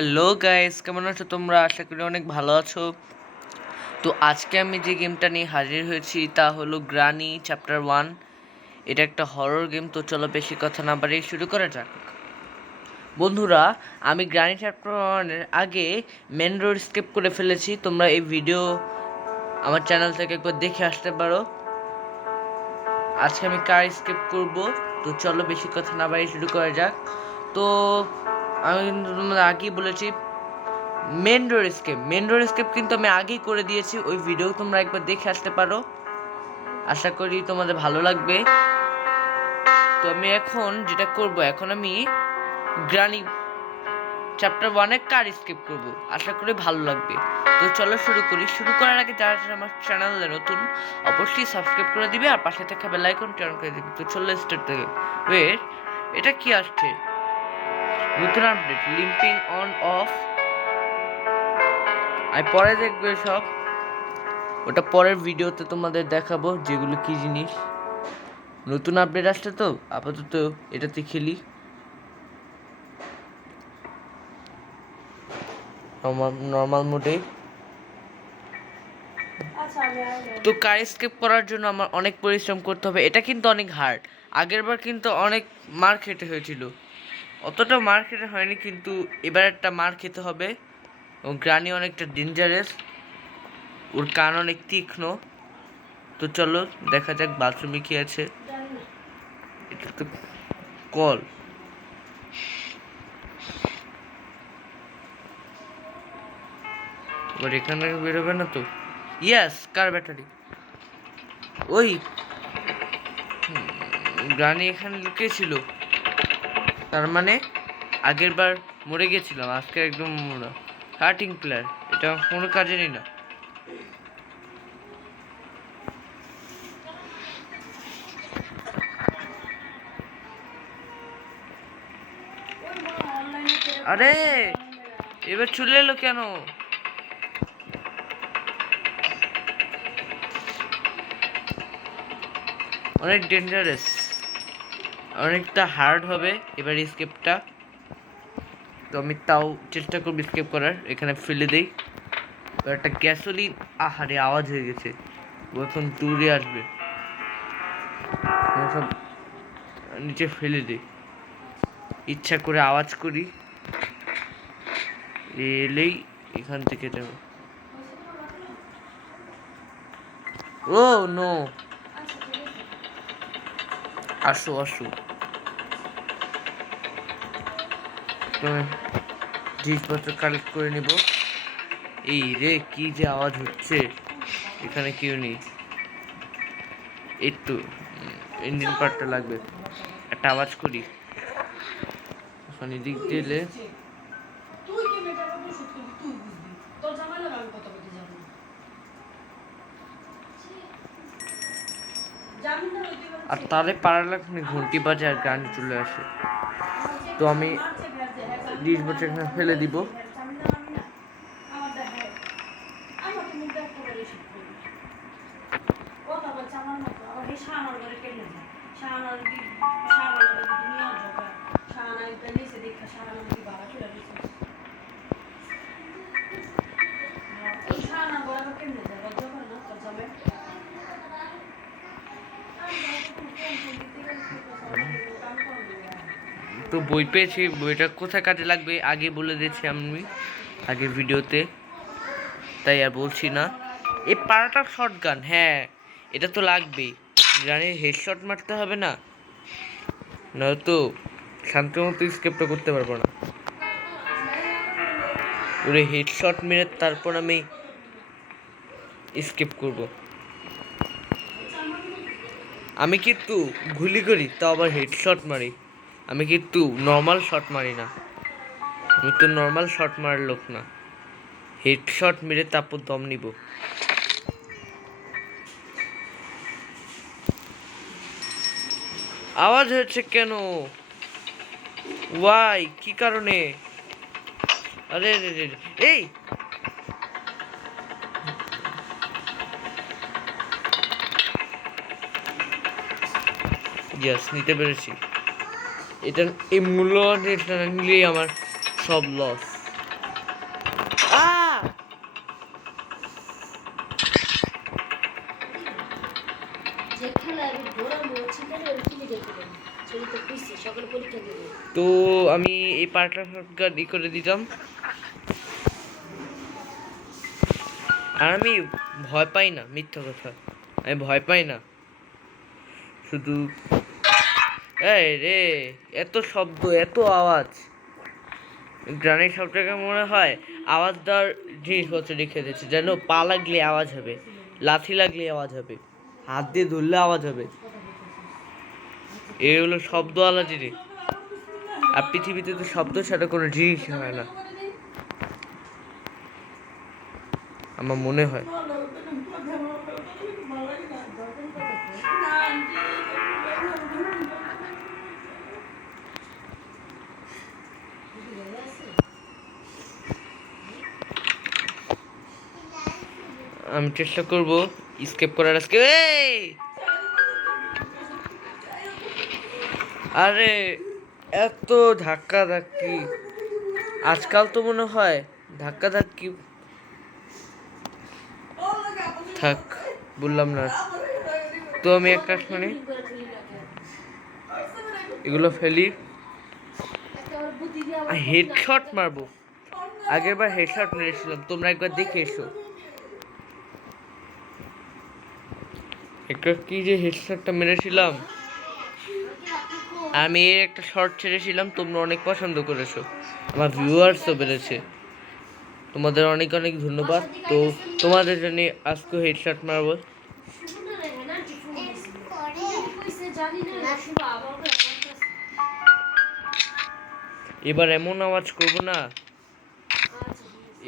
Hello guys, কেমন আছো তোমরা? আশা করি অনেক ভালো আছো। তো আজকে আমি যে গেমটা নিয়ে হাজির হয়েছি তা হলো গ্রানি চ্যাপ্টার 1। এটা একটা হরর গেম। তো চলো বেশি কথা না বাড়িয়ে শুরু করা যাক। বন্ধুরা, আমি গ্রানি চ্যাপ্টার 1-এর আগে মেন রোড স্কিপ করে ফেলেছি। তোমরা এই ভিডিও আমার চ্যানেল থেকে একবার দেখে আসতে পারো। আজকে আমি কার স্কিপ করব। তো চলো বেশি কথা না বাড়িয়ে শুরু করা যাক। তো আমি কিন্তু তোমাদের আগেই বলেছি মেন রোড স্কেপ কিন্তু আমি আগেই করে দিয়েছি। ওই ভিডিও তোমরা একবার দেখে আসতে পারো। আশা করি তোমাদের ভালো লাগবে। তো আমি এখন যেটা করব, এখন আমি গ্রানি চ্যাপ্টার 1-এ কার স্কিপ করব। আশা করি ভালো লাগবে। তো চলো শুরু করি। শুরু করার আগে যারা যারা আমার চ্যানেলে নতুন, অবশ্যই সাবস্ক্রাইব করে দিবে আর পাশে থাকা বেল আইকনটি অন করে দিবে। তো চলো স্টার্ট থেকে। ওয়েট, এটা কি আসছে? নতুন আপডেট লিম্পিং অন অফ। আমি পরে দেখবে সব, ওটা পরের ভিডিওতে তোমাদের দেখাবো যেগুলো কি জিনিস। নতুন আপডেট আসছে তো আপাতত এটাতে খেলি নর্মাল মোডে। তো কার স্কেপ করার জন্য আমার অনেক পরিশ্রম করতে হবে। এটা কিন্তু অনেক হার্ড। আগেরবার কিন্তু অনেক মার খেতে হয়েছিল, অতটা মার খেতে হয়নি, কিন্তু এবার একটা মার খেতে হবে। এবং গ্রানি অনেকটা ডেঞ্জারাস, ওর কান অনেক তীক্ষ্ণ। তো চলো দেখা যাক বাথরুমে কি আছে। এটা তো কল। এবার এখান থেকে বেরোবে না তো? ইয়াস, কার ব্যাটারি। ওই গ্রানি এখানে লুকিয়েছিল, তার মানে আগের বার মরে গেছিলাম, আজকে একদম হার্টিং প্লেয়ার। এটা কোনো কাজেরই না। আরে এবার চলে এলো কেন? অনেক ডেঞ্জারাস, অনেকটা হার্ড হবে এবার স্কেপটা। তো আমি তাও চেষ্টা করবো স্কেপ করার। এখানে ফেলে দেই একটা গ্যাসোলিন। আহারে আওয়াজ হয়ে গেছে, ও এখন দূরে আসবে। সব নিচে ফেলে দিই, ইচ্ছা করে আওয়াজ করি, এলেই এখান থেকে যাবে। ও নো, আসো আসো। জিনিসপত্র কালেক্ট করে নিব। এই রে, কি যে আওয়াজ হচ্ছে, এখানে কেউ নেই। একটু ইঞ্জিন পার্টটা লাগবে, একটা আওয়াজ করি। ওখানে দিক দিলে আর তাহলে পাড়ার লাগবে ঘন্টি বাজে আর গান চলে আসে। তো আমি 20 বছর এখানে ফেলে দিব। তো বই পেয়েছি, বইটা কোথায় কাজে লাগবে আগে বলে দিয়েছি আমি আগের ভিডিওতে, তাই আর বলছি না। এই পাড়াটা শর্ট গান, হ্যাঁ এটা তো লাগবেই। গানের হেডশট মারতে হবে না, নয়তো শান্ত মতো স্কেপটা করতে পারবো না। ওরে হেডশট মেরে তারপর আমি স্কেপ করব। আমি কিন্তু গুলি করি, তাও আবার হেডশট মারি। আমি কিন্তু নর্মাল শট মারি না, আমি তো নর্মাল শট মারার লোক না। হেডশট মেরে তারপর দম নিব। আওয়াজ হচ্ছে কেন? ওয়াই, কি কারণে? আরে রে রে, এই ইয়েস, নিতে পেরেছি। এটা এই মূল্য নিলেই আমার সব লস। তো আমি এই পার্টটা করে দিতাম, আর আমি ভয় পাই না, মিথ্যা কথা, আমি ভয় পাই না। শুধু এই রে, এত শব্দ, এত আওয়াজ, গ্রানের সব জায়গায় মনে হয় আওয়াজ দেওয়ার জিনিসপত্র রেখে দিচ্ছে, যেন পা লাগলে আওয়াজ হবে, লাথি লাগলে আওয়াজ হবে, হাত দিয়ে ধরলে আওয়াজ হবে। এই হলো শব্দওয়ালা জিনিস, আর পৃথিবীতে তো শব্দ ছাড়া কোনো জিনিস হয় না, আমার মনে হয়। আমি চেষ্টা করব স্কেপ করার। আজকে আরে এত ধাক্কা ধাক্কি, আজকাল তো মনে হয় ধাক্কা ধাক্কি, থাক বললাম না। তো আমি একটা শুনি, এগুলো ফেলি, হেডশট মারবো। আগের বার হেডশট মেরেছিলাম, তোমরা একবার দেখে এসো। একটা কি যে হেডশটটা মেরেছিলাম, আমি এর একটা শর্ট ছেড়েছিলাম, তোমরা অনেক পছন্দ করেছো, আমার ভিউয়ার্সও বেড়েছে, তোমাদের অনেক অনেক ধন্যবাদ। তো তোমাদের জন্য আজকে হেডশট মারবো। এবার এমন আওয়াজ করবো না,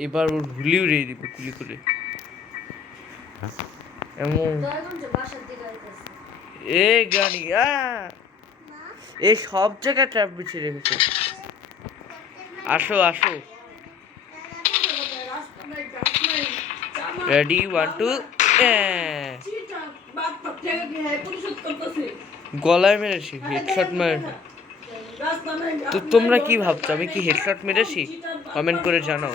এবার ওর হুলি উড়িয়ে দিব গুলি করে, এমন। এ গানি এই সব জায়গায় ট্র্যাপ বিছিয়ে রেখেছে। আসো আসো, রেডি, 1 2। গলায় মেরেছি, হেডশট মেরেছি। তো তোমরা কি ভাবছো, আমি কি হেডশট মেরেছি? কমেন্ট করে জানাও।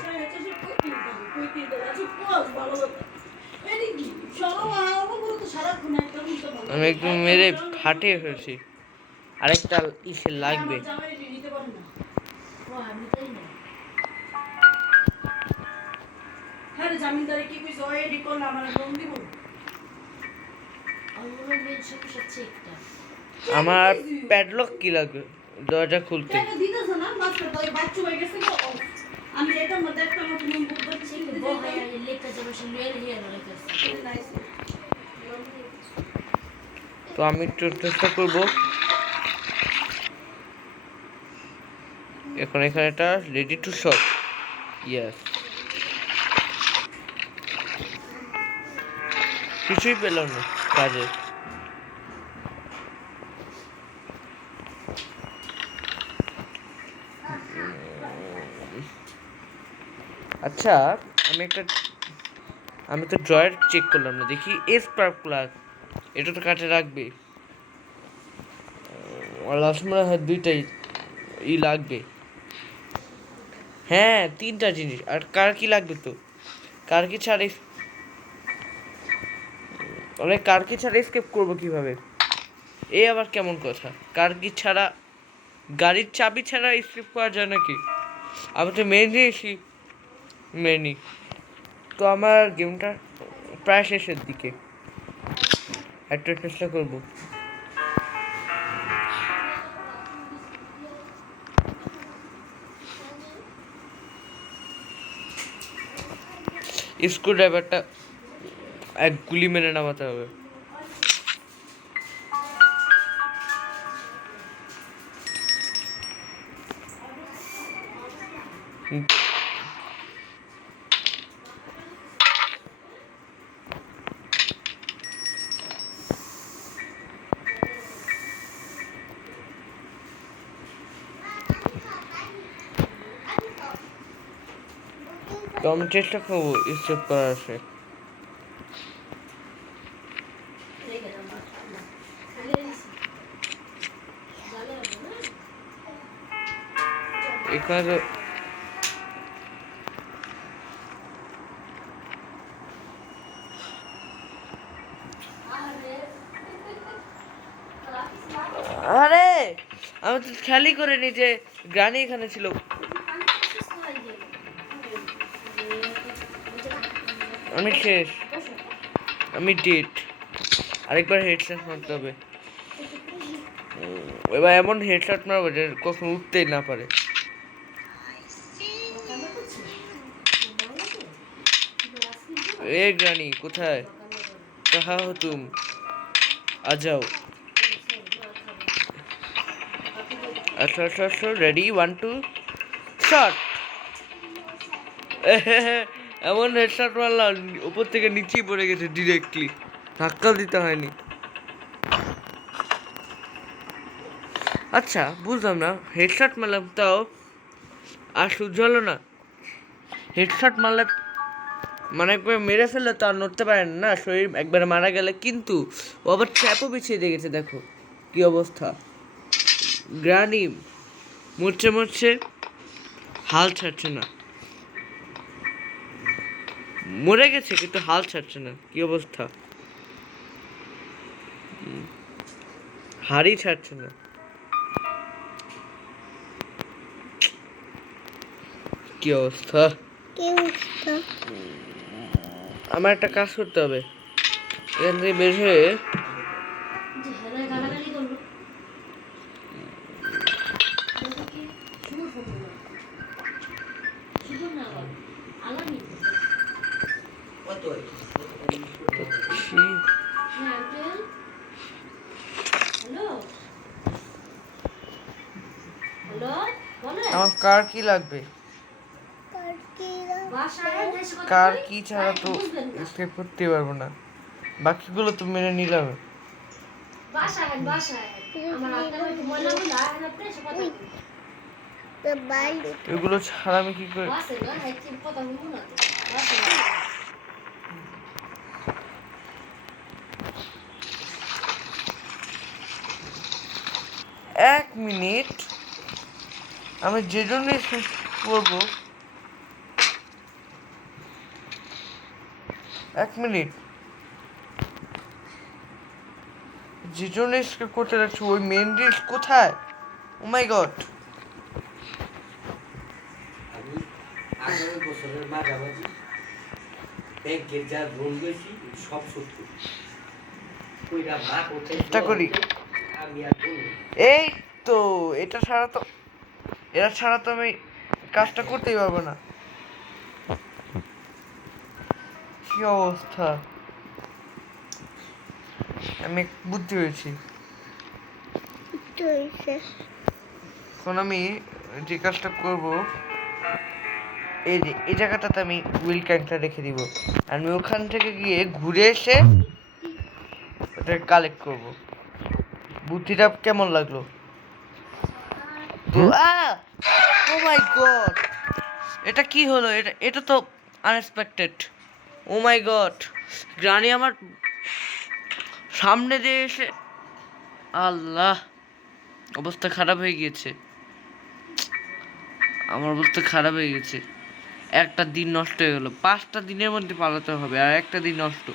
আমি একদম মেরে ফাটিয়ে ফেলছি, আরেকটা ইসে লাগবে। আমার প্যাডলক কি লাগবে দরজা খুলতে? তো আমি একটু চেষ্টা করবো এখন। এখানে এটা রেডি টু শট, ইয়েস। কিছুই পেলাম না কাজে। আচ্ছা, আমি তো ড্রয়ার চেক করলাম না, দেখি স্পার্ক প্লাগ, এটা তো কাটে রাখবে। লাস্ট মনে হয় 2টাই লাগবে। হ্যাঁ 3টা জিনিস, আর কার কি লাগবে? তো কার কি ছাড়া কার কি ছাড়া স্কেপ করবো কিভাবে? এ আবার কেমন কথা, কার কি ছাড়া, গাড়ির চাবি ছাড়া স্কেপ করা যায় নাকি? আমি তো মেনি। তো আমার গেমটা প্রায় শেষের দিকে, একটা চেষ্টা করবো। স্ক্রু ড্রাইভারটা এক গুলি মেরে নামাতে হবে। তো আমি চেষ্টা করবো স্টেপ করার আসে। এখানে খেয়ালই করিনি যে গ্রানি এখানে ছিল। আমি শেষ, আমি ডেট। আরেকবার হেডশট মারতে হবে। এবার এমন হেডশট মারবো যে কখন উঠতেই না পারে। এ গ্রানি কোথায়? কাহা হো তুম? आ जाओ। अच्छा रेडी 1 2 शॉट। এমন হেডশট মারলাম উপর থেকে নিচেই পড়ে গেছে ডিরেক্টলি, ধাক্কা দিতে হয়নি। আচ্ছা বুঝলাম না, হেডশট মারলাম তাও আর সহ্য হলো না। হেডশট মারলে মানে একবার মেরে ফেললে তো আর নড়তে পারেন না, শরীর একবারে মারা গেলে। কিন্তু ও আবার ট্র্যাপও বিছিয়ে দিয়ে গেছে, দেখো কি অবস্থা। গ্রানি মরছে মরছে, হাল ছাড়ছে না। মরে গেছে কিন্তু হাল ছাড়ছে না, কি অবস্থা। হাড়ই ছাড়ছে না। কি অবস্থা। আমার একটা কাজ করতে হবে, এখান থেকে বের হয়ে আমার কার কি লাগবে? কার কি ছাড়া তো স্কেপ করতে পারবো না, বাকিগুলো তো মেনে নিলাম। এগুলো ছাড়া আমি কি করে? এক মিনিট, আমি যে জন্য করবো। এক মিনিট, যে জন্য স্কেপ করতে যাচ্ছি ওই মেন রিস্ক কোথায়? ও মাই গড। আমি 18 বছরের মাঝামাঝি ব্যাংকের যা লোন গেছি সব সত্যি কইরা মা কোথায় চেষ্টা করি। আমি আর এই তো এটা ছাড়া তো, এটা ছাড়া তো আমি কাজটা করতেই পারবো না। কি অবস্থা। আমি বুদ্ধি হয়েছি। এখন আমি যে কাজটা করবো, এই যে এই জায়গাটাতে আমি হুইল ক্র্যাঙ্কটা রেখে দিব। আমি ওখান থেকে গিয়ে ঘুরে এসে ওটা কালেক্ট করব। বুদ্ধিটা কেমন লাগলো? ও মাই গড, এটা কি হলো? এটা তো আনএক্সপেক্টেড। ও মাই গড, গ্রানি আমার সামনে দিয়ে এসে, আল্লাহ অবস্থা খারাপ হয়ে গিয়েছে। আমার অবস্থা খারাপ হয়ে গেছে। একটা দিন নষ্ট হয়ে গেল। 5টা দিনের মধ্যে পালাতে হবে, আর একটা দিন নষ্ট।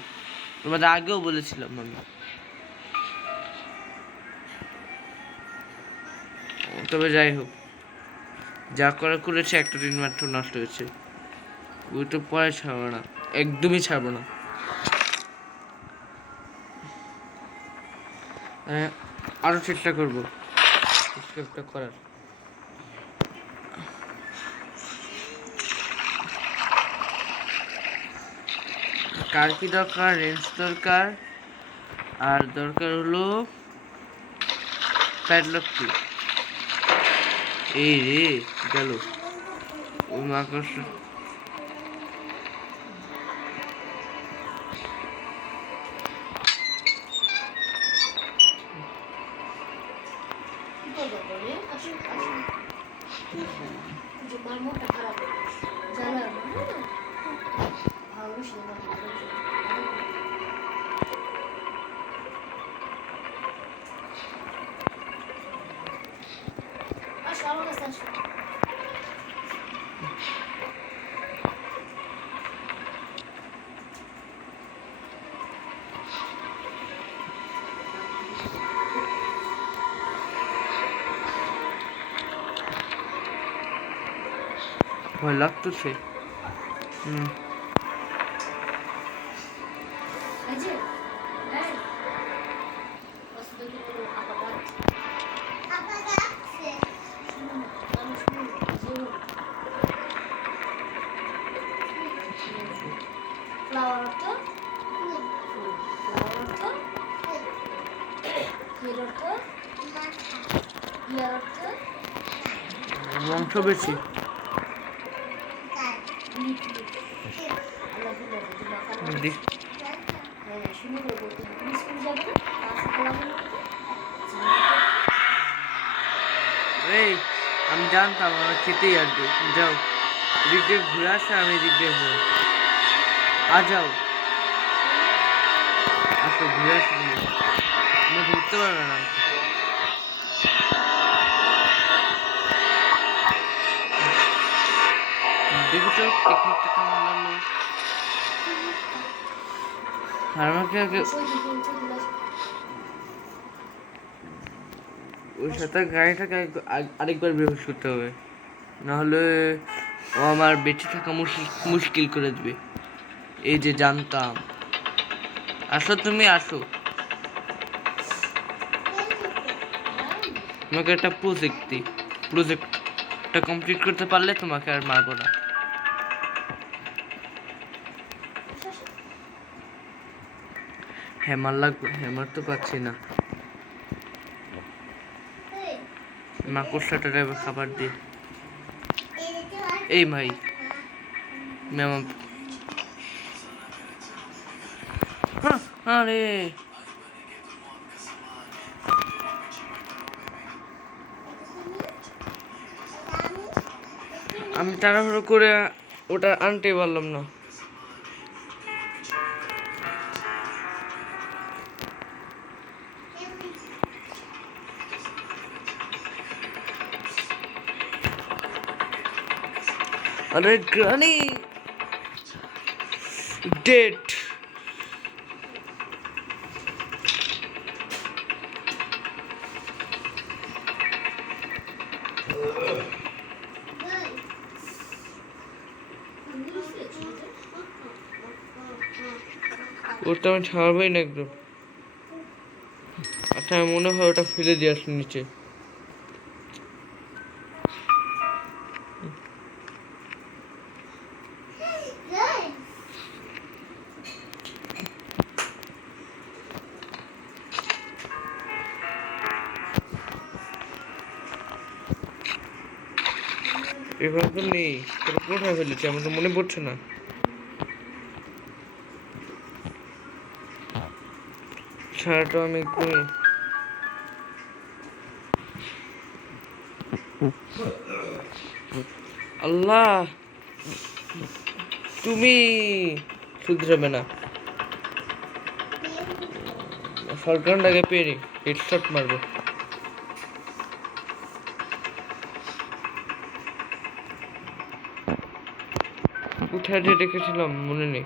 তোমাদের আগেও বলেছিলাম আমি। তবে যাই হোক, যা করেছে, একটা দিন মাত্র নষ্ট হয়েছে। ওই তো পরে ছাড়বো না, একদমই ছাড়বো না। আরো চেষ্টা করবো করার। কার কি দরকার? রেঞ্জ দরকার, আর দরকার হলো প্যাডলক কি। এই রে গেল ওই মাকড়সা। ভয় লাগতেছে। Flower to flower to hero to hero to মাংস বেশি। এই আমি জানতাম আমার খেতেই আসবে। যাও এদিক দিয়ে ঘুরে আসে, আমি এদিক দিয়ে ঘুরে যাও আসো ঘুরে আসো, তুমি ধরতে পারবে না। দেখেছো টেকনিকটা কেমন লাগলো? আর আমাকে আগে ওই সাথে গাড়িটাকে আরেকবার বেহুশ করতে হবে, নাহলে ও আমার বেঁচে থাকা মুশকিল করে দেবে। এই যে জানতাম। আসো তুমি আসো, তোমাকে একটা প্রজেক্ট দিই, প্রজেক্টটা কমপ্লিট করতে পারলে তোমাকে আর মারবো না। হ্যামার লাগবে, হ্যামার তো পাচ্ছি না। মাকড়সাটা খাবার দিই। এই ভাই ম্যাম, আরে আমি তাড়াহুড়ো করে ওটা আনতে পারলাম না। আরে গ্রানি ডেট। ওটা আমি ছাড়বই না একদম। আচ্ছা আমি মনে হয় ওটা ফেলে দিয়ে আসি নিচে। এবার তো নেই, কোথায় ফেলেছি আমার তো মনে পড়ছে না। ছাড়াটা আমি করি। আল্লাহ তুমি শুধরাবে না। শটগানটাকে পেরে হেডশট মারবো। কোথায় যে রেখেছিলাম মনে নেই।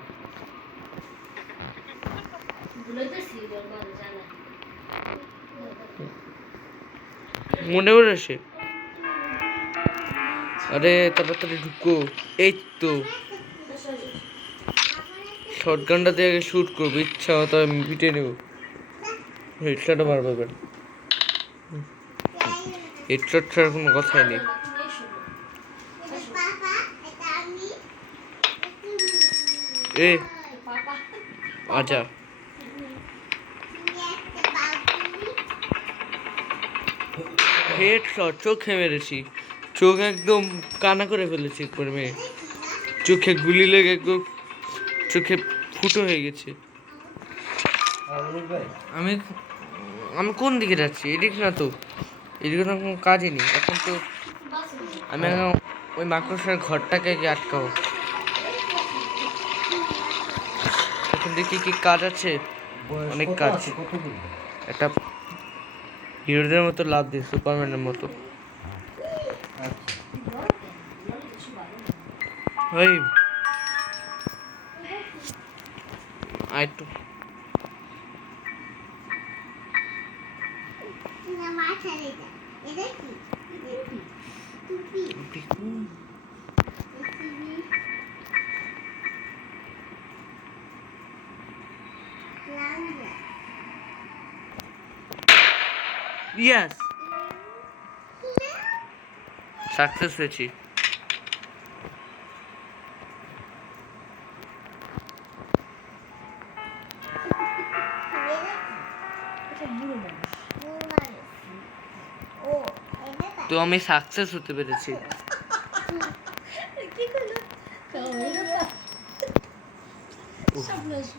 মনে পড়েছে। আরে তাড়াতাড়ি ঢুকো। এই তো শটগানটা দিয়ে আগে শুট করবো, ইচ্ছা হতো আমি পিটে নেবো। হেডশটও মারবো এবার। হেডশট ছাড়া কোনো কথাই নেই। এ আচ্ছা হেডশট চোখে মেরেছি, চোখ একদম কানা করে ফেলেছি একবার মেয়ে। চোখে গুলি লেগে একদম চোখে ফুটো হয়ে গেছে। আমি আমি কোন দিকে যাচ্ছি? এদিকে না তো, এদিকে তো কোনো কাজই নেই এখন তো। আমি এখন ওই মাকড়সার ঘরটাকে গিয়ে আটকাবো। এখন দেখি কি কাজ আছে, অনেক কাজ। একটা হিরোদের মতো লাভ দিই, সুপারম্যানের মতো। ওই আয় তো ইয়েস, সাকসেস হয়েছি। তো আমি সাকসেস হতে পেরেছি।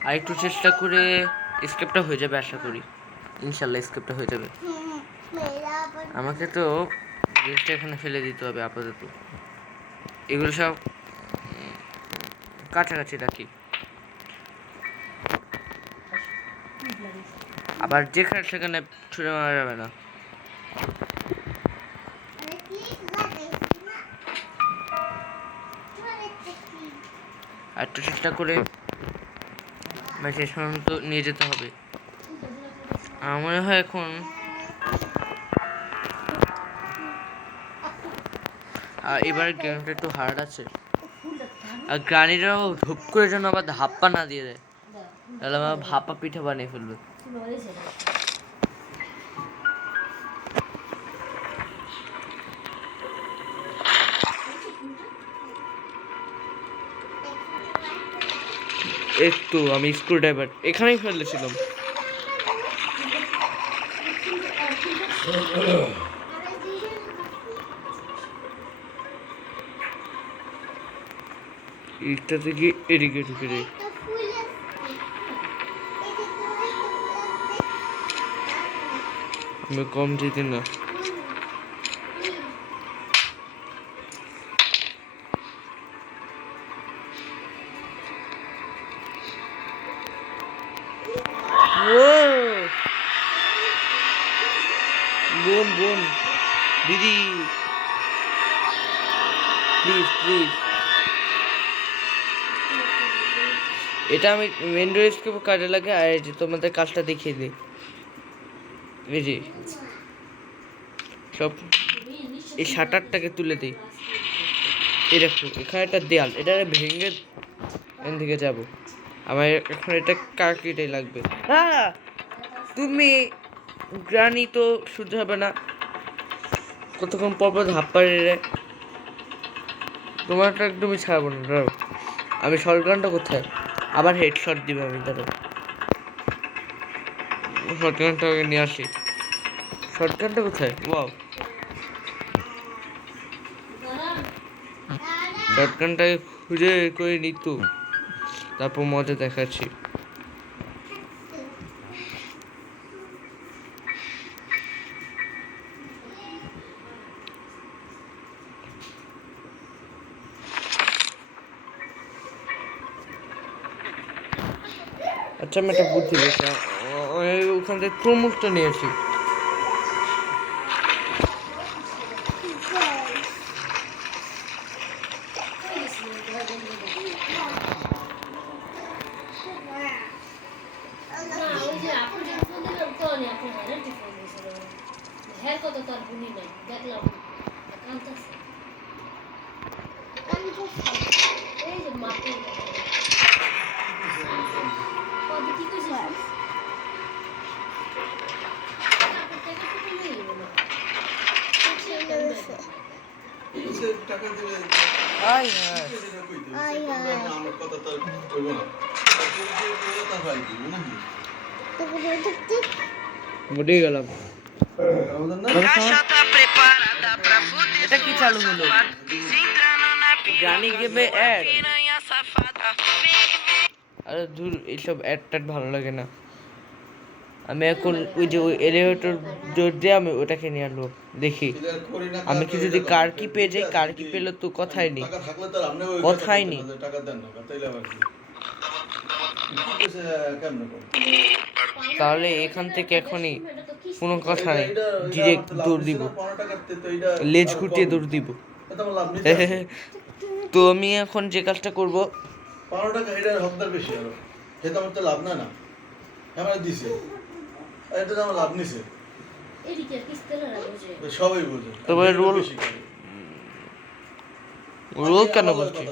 আর একটু চেষ্টা করে স্কেপটা হয়ে যাবে, আশা করি ইনশাল্লাহ স্কেপটা হয়ে যাবে। আমাকে তো জিনিসটা এখানে ফেলে দিতে হবে আপাতত। এগুলো সব কাছাকাছি রাখি, আবার যেখানে সেখানে ছুঁড়ে মারা যাবে না। আর একটু চেষ্টা করে শেষ পর্যন্ত নিয়ে যেতে হবে। আমার মনে হয় এখন এবার গেমটা একটু হার্ড আছে। আর গ্রানিরাও ধূপ করে যেন আবার ধাপ্পা না দিয়ে দেয়, তাহলে আমার ভাপা পিঠা বানিয়ে ফেলবে। একটু আমি স্ক্রু ড্রাইভার এখানেই ফেলেছিলাম। এটা থেকে এদিকে ঢুকে যাই। আমি কম যেতে না। বোন বোন দিদি, প্লিজ প্লিজ। এটা আমি উইন্ডোজকে কাজে লাগে। আর এই যে তোমাদের কাজটা দেখিয়ে দিই, এই যে সব এই শাটারটাকে তুলে দিই। এই দেখো এখানে একটা দেয়াল, এটা ভেঙে এখান থেকে যাবো। আমার এখন এটা কাকিটাই লাগবে। হ্যাঁ তুমি গ্রানি তো সহ্য হবে না, কতক্ষণ পর পর ধাপ্পা রে। তোমারটা একদমই ছাড়বো না। দাঁড়াও, আমি শর্টগানটা কোথায়? আবার হেডশট দিবে আমি। দাঁড়াও, শর্টগানটা নিয়ে আসি। শর্টগানটা কোথায়? ওয়াও, শর্টগানটাকে খুঁজে করে নিত, তারপর মজা দেখাচ্ছি। আচ্ছা আমি একটা বুদ্ধি পেয়েছি, ওখান থেকে তরমুজটা নিয়ে আসি। বুঝে গেলাম। এটা কি চালু হলো? গানি গেমে অ্যাড। আরে ধুর, এইসব অ্যাড ট্যাড ভালো লাগে না। আমি এখন ওই যে ওই এলিভেটর জোর দিয়ে আমি ওটাকে নিয়ে আনবো। দেখি আমি কি যদি কার কি পেয়ে যাই। কার কি পেলে তো কথাই নেই, কথাই নেই। তাহলে এখান থেকে এখনই কোনো কথা নেই, ডিরেক্ট দৌড় দিব, লেজ ঘুটিয়ে দৌড় দিব। তো আমি এখন যে কাজটা করবো, 15 টাকা এটার হকদার বেশি আরো, এটা আমার তো লাভ না না, আমার দিছে এটা তো আমার লাভ নিছে, এদিকে কিস্তেলা বোঝে সবাই বোঝে। তবে রোল কেন বলছি?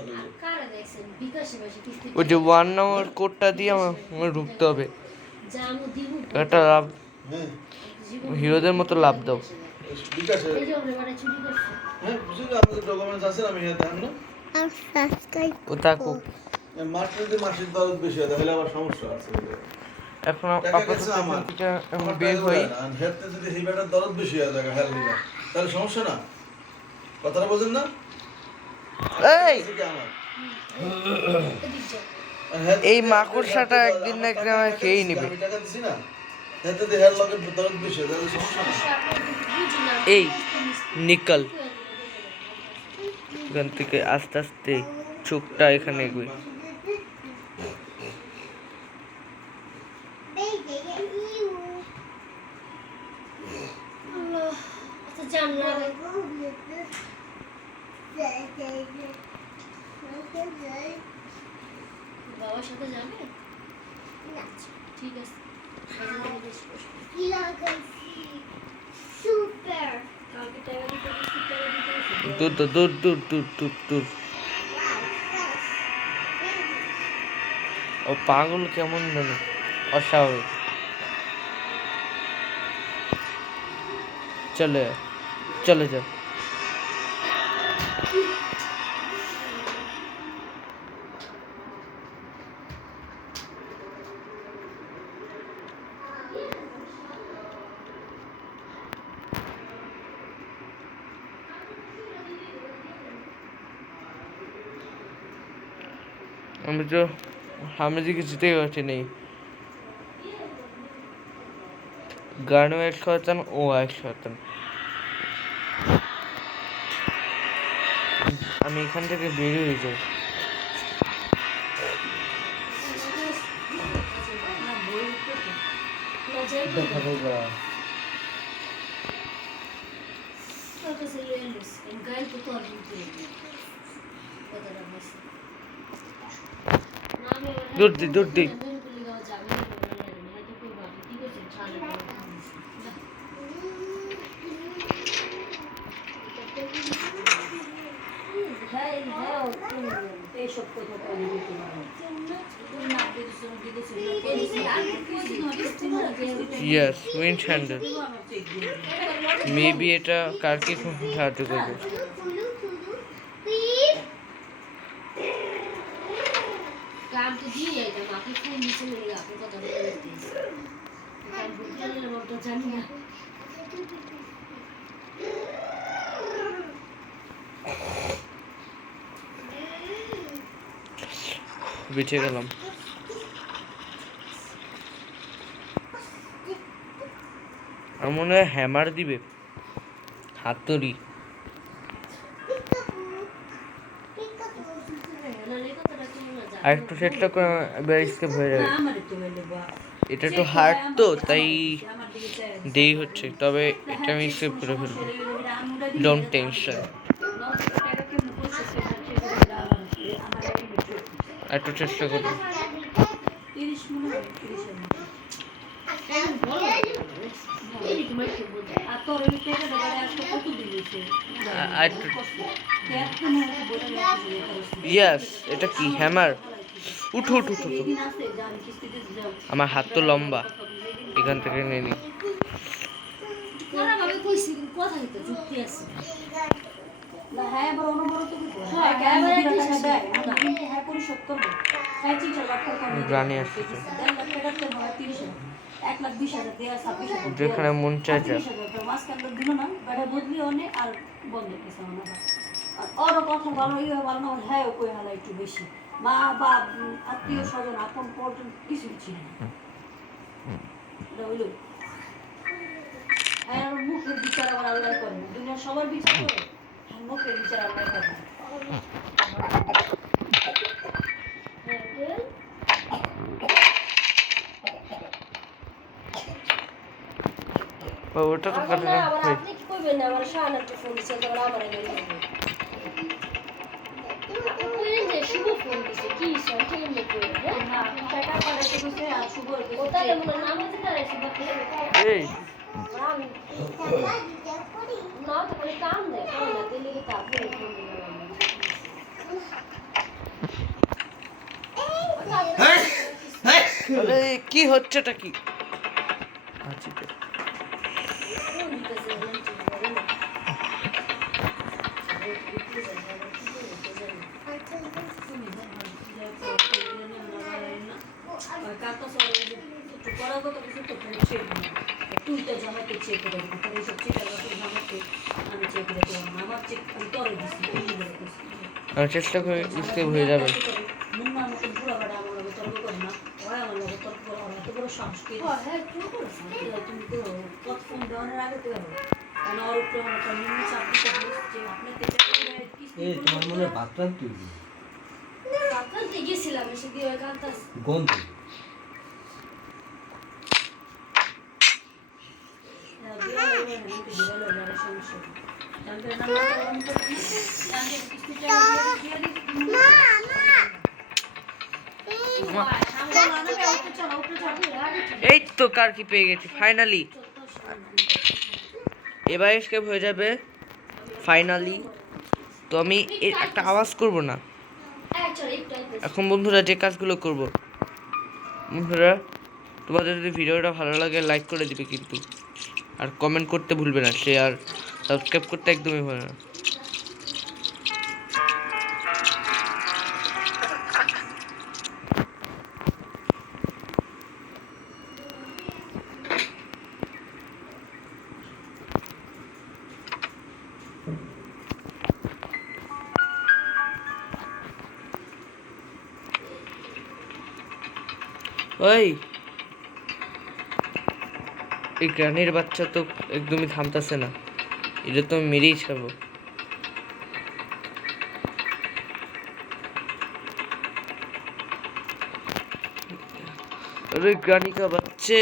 ওই যে 1 নাম্বার কোডটা দিয়ে আমার ঢুকতে হবে, এটা লাভ। হিরোদের মতো লাভ দাও। বিকাশে হ্যাঁ বুঝলি আমাদের ডকুমেন্টস আছে আমি হ্যাঁ দেন না ও থাকুক। মার্কেটে মাসিক দরদ বেশি হয় তাহলে আবার সমস্যা আছে এখন টাকা আপাতত গেছে আমার। এখান থেকে আমি আমার বের টাকা হই। দেয় না, আর হেলথে যদি হিবাটার দরদ বেশি হয় দেখা হেলথ নিলাম তাহলে সমস্যা না কথাটা বোঝেন না এই আমার এই মাকড়সাটা একদিন না একদিন আমাকে খেয়েই নেবে। আমি টাকা দিছি না হেলথে দিয়ে হেলথ লগে দরদ বেশি হয় তাহলে সমস্যা না এই নিকল এখান থেকে আস্তে আস্তে চোখটা এখানে এগোয়। বাবার সাথে যাবে? ঠিক আছে। কালকে টাকা দিতে গেছি, টাকা দিতে গেছি। দূর দূর দূর দূর দূর দূর দূর। ও পাগল কেমন জানো, অস্বাভাবিক। চলে চলে যাও। আমি তো সামনে দিকে যেতেই পারছি নেই। গানও এক শতান ও এক শতান। আমি এখান থেকে বের হয়ে যাই। দূর দি দূর দি। Yes, wind handle. Maybe এটা কারকে খুব সাহায্য করবে। काम तो दिए जाएगा माफी फोन नीचे मिलेगा आपको पता नहीं काम बुक करने में तो जानी ना বেঁচে গেলাম। আমার মনে হয় হ্যামার দিবে, হাতুড়ি। আর একটু সেটটা করে এবার স্কেপ হয়ে যাবে। এটা একটু হার্ড তো তাই দেরি হচ্ছে, তবে এটা আমি স্কেপ করে ফেলবো। Don't tension. একটু চেষ্টা করবো। ইয়েস, এটা কি হ্যামার? উঠো উঠো উঠো। আমার হাত তো লম্বা, এখান থেকে নিয়ে নি। গ্রানি আসতেছে, যেখানে মন চায় যা। ওর কথা ভালো ইয়ে ভালো না, হ্যাঁ কই হালা একটু বেশি মা বাপ আত্মীয় স্বজন আপন পর্যন্ত কিছু ছিল এটা হইল। হ্যাঁ মুখের বিচার আবার আল্লাহ করে, দুনিয়ার সবার বিচার করে, মুখের বিচার আল্লাহ করে। ওটা তো কাটে না। আপনি কি করবেন না আমার শাহানা একটা ফোন দিচ্ছে তো আমার যে শুভ ফোন দিছে কি সরকার এমনি করে না টাকা পাঠাতে কইছে আর শুভ ও তাহলে মনে নামাজে দাঁড়াইছে বাকি এই আমি না তো করে কাম দেয় করে না দিলে কি কাপড় ফোন দিলাম। আরে কি হচ্ছেটা কি? করার কথা কিছু তো কোনো চেক নেই তুইটা জামাইকে চেক করে দিবি তোর এইসব চেকের কথা জামাইকে আমি চেক করে দেবো না আমার চেক আমি তোরে দিচ্ছি তুই করে দিচ্ছি আমি চেষ্টা করি স্কেপ হয়ে যাবে। মুন্নার মতন পুরা বাড়া আমার লগে তর্ক করে না ওরা আমার লগে তর্ক করে ওরা এত বড় সাহস পেয়ে তুমি তো কত ফোন দেওয়ানোর আগে তো কারণ ওর উপরে আমার একটা নিম্ন চাপ দিতে হচ্ছে আপনাকে এই তোমার মনে হয় ভাত রান্তি কাকাতে গেছিলাম এসে দিয়ে ওই কান্তাস গন্ধ সমস্যা এই তো কার কি পেয়ে গেছি ফাইনালি। এবার স্কেপ হয়ে যাবে ফাইনালি। তো আমি একটা আওয়াজ করব না এখন বন্ধুরা, যে কাজগুলো করব। বন্ধুরা তোমাদের যদি ভিডিওটা ভালো লাগে লাইক করে দিবে কিন্তু, আর কমেন্ট করতে ভুলবে না, শেয়ার সাবস্ক্রাইব করতে একদমই ভুলবে না। ওই এই গ্রানের বাচ্চা তো একদমই থামতাছে না, এটা তো আমি মেরেই ছাড়বো। अरे ग्रानी का बच्चे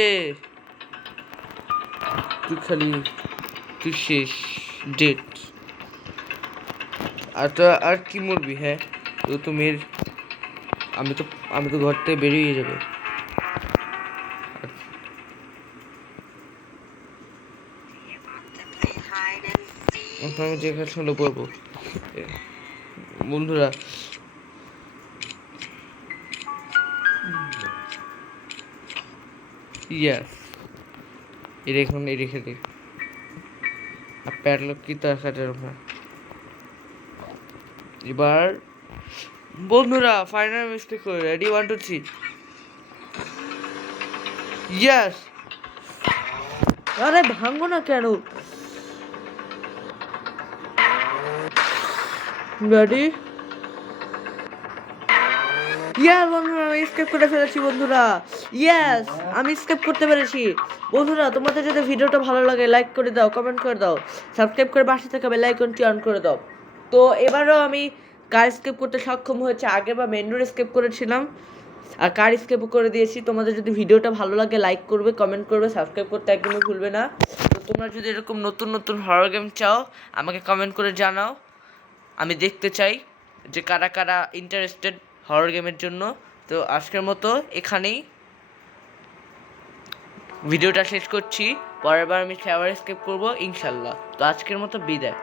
तू खाली तू शेष डेट আর কি মরবি? হ্যাঁ তো মেয়ের আমি তো ঘর থেকে বেরিয়ে যাবে। আমি যে কাজগুলো করবো বন্ধুরা, ইয়াস এই দেখুন, এই রেখে দিই। আর প্যাডলক কি তো কাটার না। এবার বন্ধুরা ফাইনাল মিস্টেক করে রেডি 1 2 3 ইয়াস। আরে ভাঙবো না কেন? রেডি ইয়াস বন্ধুরা, আমি স্কেপ করে ফেলেছি বন্ধুরা। ইয়াস আমি স্কেপ করতে পেরেছি বন্ধুরা। তোমাদের যদি ভিডিওটা ভালো লাগে লাইক করে দাও, কমেন্ট করে দাও, সাবস্ক্রাইব করে পাশে থাকা বেল আইকনটি অন করে দাও। তো এবারও আমি কার স্কেপ করতে সক্ষম হয়েছে। আগেরবার মেন্ডুর স্কেপ করেছিলাম আর কার স্কেপও করে দিয়েছি। তোমাদের যদি ভিডিওটা ভালো লাগে লাইক করবে, কমেন্ট করবে, সাবস্ক্রাইব করতে একদমই ভুলবে না। তো তোমরা যদি এরকম নতুন নতুন হরর গেম চাও আমাকে কমেন্ট করে জানাও। আমি দেখতে চাই যে কারা কারা ইন্টারেস্টেড হরর গেমের জন্য। তো আজকের মতো এখানেই ভিডিওটা শেষ করছি। পরের বার আমি ফেভার স্কেপ করবো ইনশাল্লাহ। তো আজকের মতো বিদায়।